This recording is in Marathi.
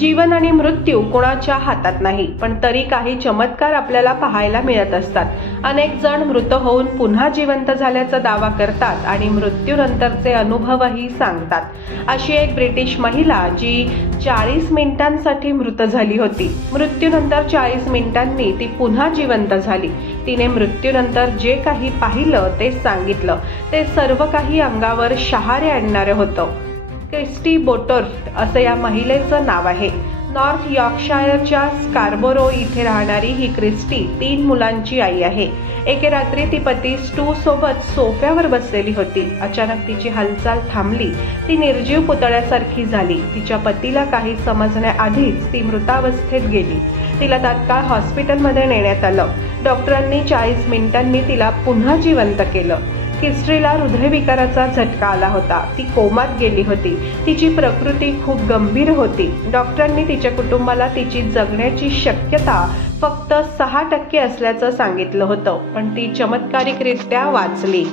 जीवन आणि मृत्यू कोणाच्या हातात नाही पण तरी काही चमत्कार आपल्याला पाहायला मिळत असतात. अनेक जण मृत होऊन पुन्हा जिवंत झाल्याचा दावा करतात आणि मृत्यूनंतरचे अनुभवही सांगतात. अशी एक ब्रिटिश महिला जी चाळीस मिनिटांसाठी मृत झाली होती. मृत्यूनंतर चाळीस मिनिटांनी ती पुन्हा जिवंत झाली. तिने मृत्यूनंतर जे काही पाहिलं ते सांगितलं. ते सर्व काही अंगावर शहारे आणणारं होतं. क्रिस्टी बोटर्फ असं या महिलेचं नाव आहे. नॉर्थ यॉर्कशायरच्या स्कार्बोरो इथे राहणारी ही क्रिस्टी तीन मुलांची आई आहे. एके रात्री ती पती स्टू सोबत सोफ्यावर बसलेली होती. अचानक तिची हालचाल थांबली. ती निर्जीव पुतळ्यासारखी झाली. तिच्या पतीला काही समजण्याआधीच ती मृतावस्थेत गेली. तिला तात्काळ हॉस्पिटलमध्ये नेण्यात आलं. डॉक्टरांनी चाळीस मिनिटांनी तिला पुन्हा जिवंत केलं. किस्ट्रीला हृदयविकाराचा झटका आला होता. ती कोमात गेली होती. तिची प्रकृती खूप गंभीर होती. डॉक्टरांनी तिच्या कुटुंबाला तिची जगण्याची शक्यता फक्त सहा टक्के असल्याचं सांगितलं होतं पण ती चमत्कारिकरित्या वाचली.